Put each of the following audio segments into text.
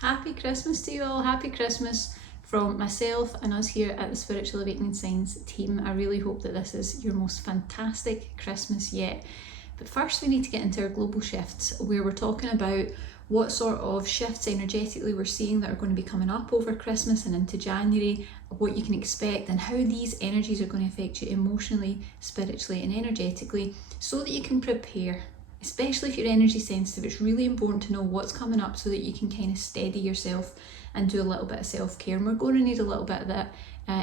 Happy Christmas to you all. Happy Christmas from myself and us here at the Spiritual Awakening Signs team. I really hope that this is your most fantastic Christmas yet. But first we need to get into our global shifts, where we're talking about what sort of shifts energetically we're seeing that are going to be coming up over Christmas and into January, what you can expect and how these energies are going to affect you emotionally, spiritually and energetically, so that you can prepare. Especially if you're energy sensitive, it's really important to know what's coming up so that you can kind of steady yourself and do a little bit of self-care. And we're going to need a little bit of that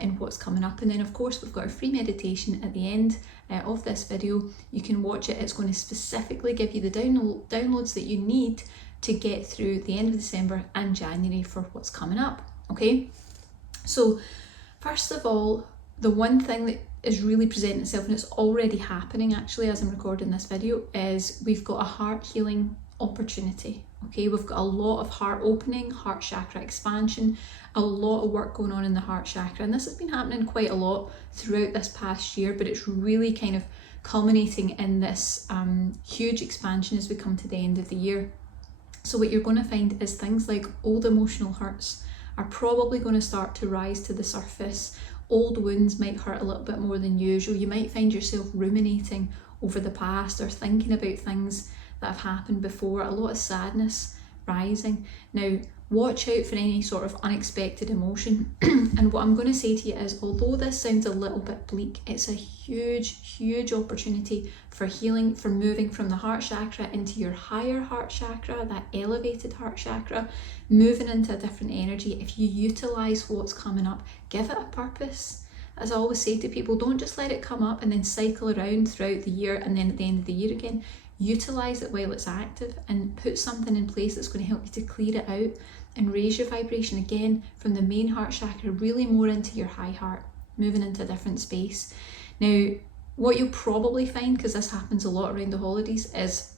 in what's coming up. And then of course we've got a free meditation at the end of this video. You can watch it. It's going to specifically give you the downloads that you need to get through the end of December and January for what's coming up. Okay, so first of all, the one thing that is really presenting itself, and it's already happening actually as I'm recording this video, is we've got a heart healing opportunity. Okay, we've got a lot of heart opening, heart chakra expansion, a lot of work going on in the heart chakra, and this has been happening quite a lot throughout this past year, but it's really kind of culminating in this huge expansion as we come to the end of the year. So what you're going to find is things like old emotional hurts are probably going to start to rise to the surface. Old wounds might hurt a little bit more than usual. You might find yourself ruminating over the past or thinking about things that have happened before. A lot of sadness rising. Now, watch out for any sort of unexpected emotion. And what I'm going to say to you is, although this sounds a little bit bleak, it's a huge opportunity for healing, for moving from the heart chakra into your higher heart chakra, that elevated heart chakra, moving into a different energy. If you utilize what's coming up, give it a purpose. As I always say to people, don't just let it come up and then cycle around throughout the year and then at the end of the year again. Utilize it while it's active and put something in place that's going to help you to clear it out and raise your vibration again from the main heart chakra, really more into your high heart, moving into a different space. Now, what you'll probably find, because this happens a lot around the holidays, is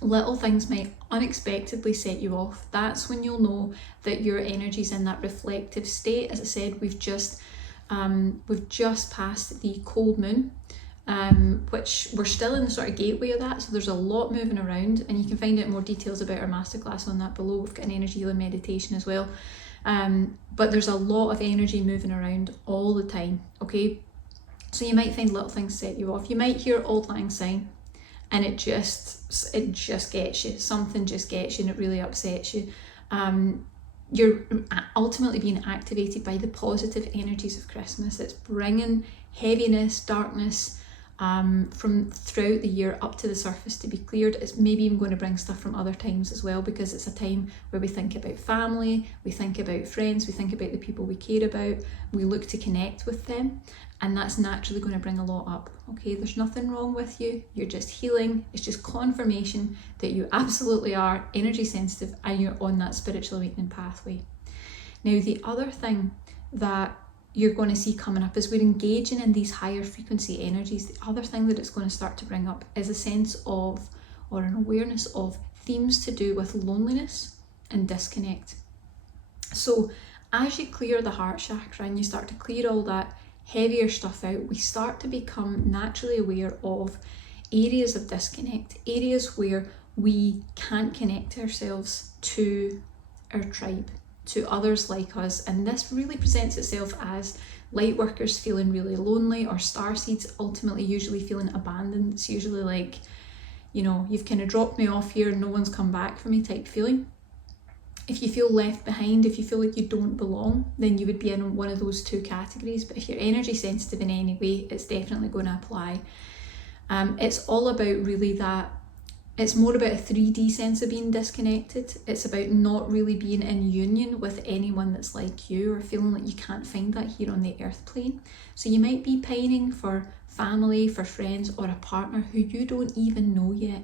little things might unexpectedly set you off. That's when you'll know that your energy's in that reflective state. As I said, we've just passed the cold moon, which we're still in the sort of gateway of that, so there's a lot moving around, and you can find out more details about our masterclass on that below. We've got an energy healing meditation as well, but there's a lot of energy moving around all the time. Okay, so you might find little things set you off. You might hear Auld Lang Syne and it just gets you, something just gets you and it really upsets you. You're ultimately being activated by the positive energies of Christmas. It's bringing heaviness, darkness from throughout the year up to the surface to be cleared. It's maybe even going to bring stuff from other times as well, because it's a time where we think about family, we think about friends, we think about the people we care about, we look to connect with them, and that's naturally going to bring a lot up. Okay, there's nothing wrong with you, you're just healing. It's just confirmation that you absolutely are energy sensitive and you're on that spiritual awakening pathway. Now, the other thing that you're going to see coming up as we're engaging in these higher frequency energies, the other thing that it's going to start to bring up is a sense of, or an awareness of, themes to do with loneliness and disconnect. So as you clear the heart chakra and you start to clear all that heavier stuff out, we start to become naturally aware of areas of disconnect, areas where we can't connect ourselves to our tribe, to others like us. And this really presents itself as light workers feeling really lonely, or starseeds ultimately usually feeling abandoned. It's usually like, you know, you've kind of dropped me off here and no one's come back for me type feeling. If you feel left behind, if you feel like you don't belong, then you would be in one of those two categories. But if you're energy sensitive in any way, it's definitely going to apply. It's all about really that, it's more about a 3D sense of being disconnected. It's about not really being in union with anyone that's like you, or feeling like you can't find that here on the earth plane. So you might be pining for family, for friends, or a partner who you don't even know yet.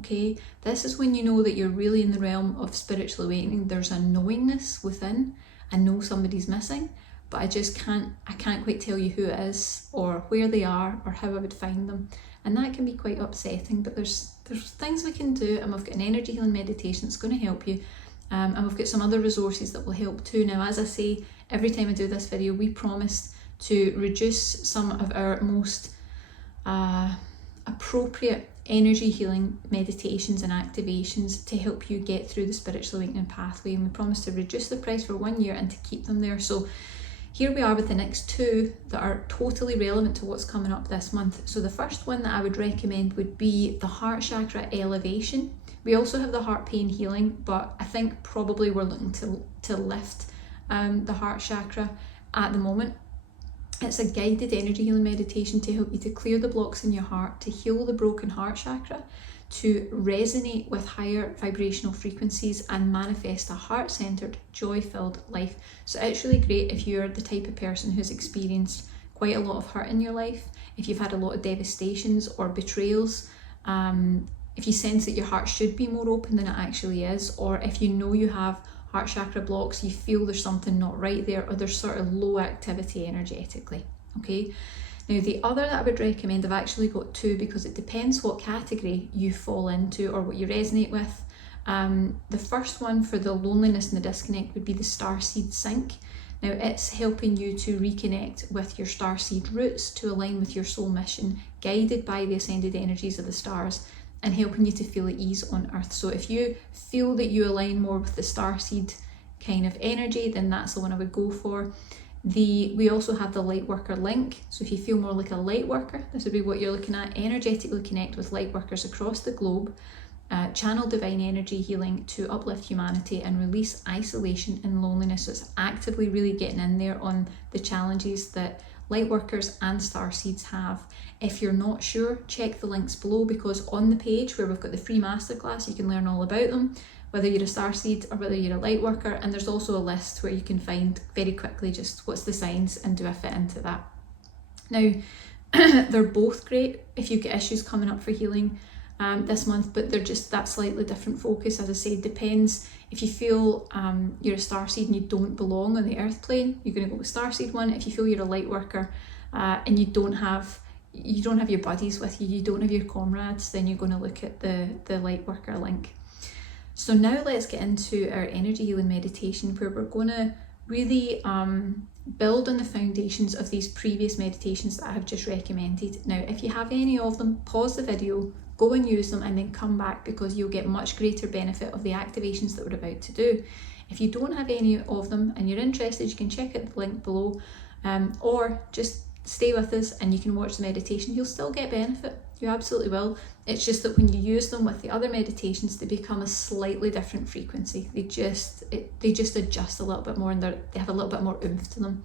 Okay, this is when you know that you're really in the realm of spiritual awakening. There's a knowingness within. I know somebody's missing, but I can't quite tell you who it is, or where they are, or how I would find them. And that can be quite upsetting, but there's things we can do, and we've got an energy healing meditation that's going to help you. And we've got some other resources that will help too. Now, as I say, every time I do this video, we promised to reduce some of our most appropriate energy healing meditations and activations to help you get through the spiritual awakening pathway, and we promise to reduce the price for 1 year and to keep them there. So here we are with the next two that are totally relevant to what's coming up this month. So the first one that I would recommend would be the heart chakra elevation. We also have the heart pain healing, but I think probably we're looking to lift the heart chakra at the moment. It's a guided energy healing meditation to help you to clear the blocks in your heart, to heal the broken heart chakra, to resonate with higher vibrational frequencies and manifest a heart-centered, joy-filled life. So it's really great if you're the type of person who's experienced quite a lot of hurt in your life, if you've had a lot of devastations or betrayals, if you sense that your heart should be more open than it actually is, or if you know you have heart chakra blocks, you feel there's something not right there, or there's sort of low activity energetically, okay? Now the other that I would recommend, I've actually got two because it depends what category you fall into or what you resonate with. The first one for the loneliness and the disconnect would be the Starseed Sync. Now it's helping you to reconnect with your starseed roots, to align with your soul mission, guided by the ascended energies of the stars, and helping you to feel at ease on earth. So if you feel that you align more with the starseed kind of energy, then that's the one I would go for. We also have the light worker link. So if you feel more like a light worker, this would be what you're looking at. Energetically connect with light workers across the globe, channel divine energy healing to uplift humanity and release isolation and loneliness. So it's actively really getting in there on the challenges that light workers and starseeds have. If you're not sure, check the links below, because on the page where we've got the free masterclass, you can learn all about them, whether you're a starseed or whether you're a light worker, and there's also a list where you can find very quickly just what's the signs and do I fit into that. Now, they're both great if you've got issues coming up for healing this month, but they're just that slightly different focus. As I say, depends. If you feel you're a starseed and you don't belong on the earth plane, you're going to go with starseed one. If you feel you're a light worker and you don't have your buddies with you, you don't have your comrades, then you're going to look at the light worker link. So now let's get into our energy healing meditation, where we're going to really build on the foundations of these previous meditations that I have just recommended. Now, if you have any of them, pause the video, go and use them, and then come back, because you'll get much greater benefit of the activations that we're about to do. If you don't have any of them and you're interested, you can check out the link below, or just stay with us and you can watch the meditation. You'll still get benefit, you absolutely will. It's just that when you use them with the other meditations, they become a slightly different frequency. They just adjust a little bit more, and they have a little bit more oomph to them,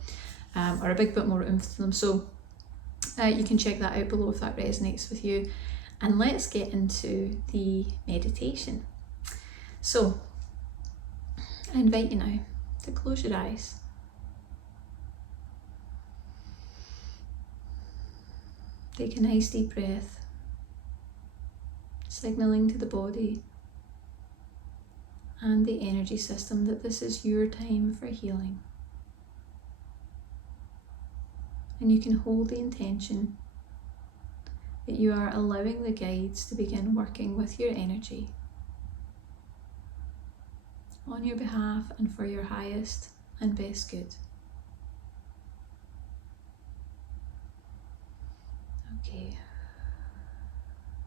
or a big bit more oomph to them. So you can check that out below if that resonates with you. And let's get into the meditation. So I invite you now to close your eyes. Take a nice deep breath, signaling to the body and the energy system that this is your time for healing. And you can hold the intention that you are allowing the guides to begin working with your energy on your behalf and for your highest and best good. Okay,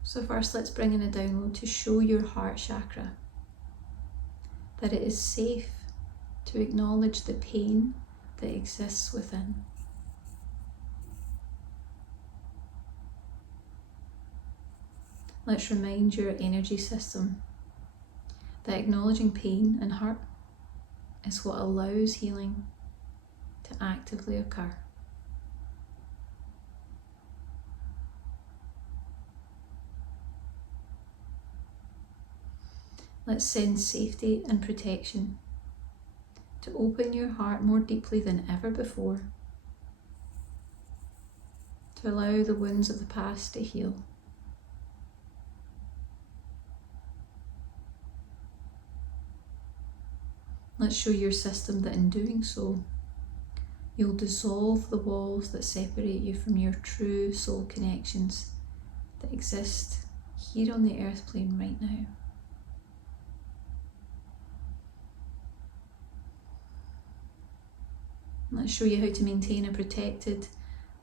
so first let's bring in a download to show your heart chakra that it is safe to acknowledge the pain that exists within. Let's remind your energy system that acknowledging pain and hurt is what allows healing to actively occur. Let's send safety and protection to open your heart more deeply than ever before, to allow the wounds of the past to heal. Let's show your system that in doing so, you'll dissolve the walls that separate you from your true soul connections that exist here on the earth plane right now. Let's show you how to maintain a protected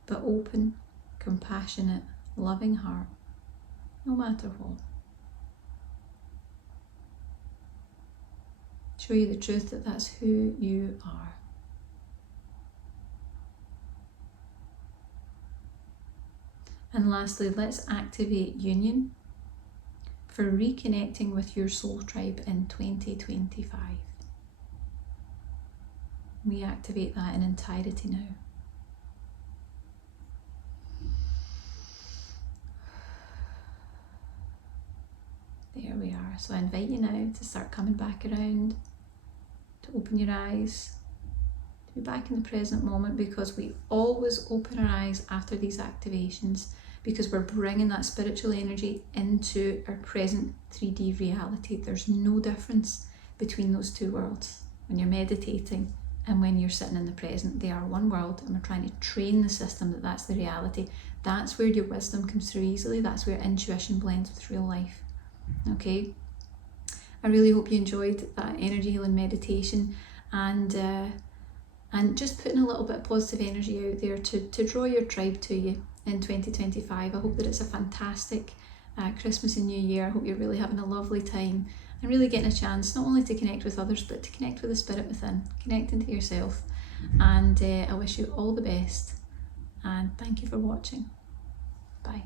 but open, compassionate, loving heart no matter what. Show you the truth that that's who you are. And lastly, let's activate union for reconnecting with your soul tribe in 2025. We activate that in entirety now. There we are. So I invite you now to start coming back around, to open your eyes, to be back in the present moment, because we always open our eyes after these activations, because we're bringing that spiritual energy into our present 3D reality. There's no difference between those two worlds when you're meditating and when you're sitting in the present. They are one world, and we're trying to train the system that that's the reality. That's where your wisdom comes through easily. That's where intuition blends with real life. Okay, I really hope you enjoyed that energy healing meditation, and just putting a little bit of positive energy out there to draw your tribe to you in 2025. I hope that it's a fantastic Christmas and New Year. I hope you're really having a lovely time and really getting a chance not only to connect with others, but to connect with the spirit within, connecting to yourself. And I wish you all the best, and thank you for watching. Bye.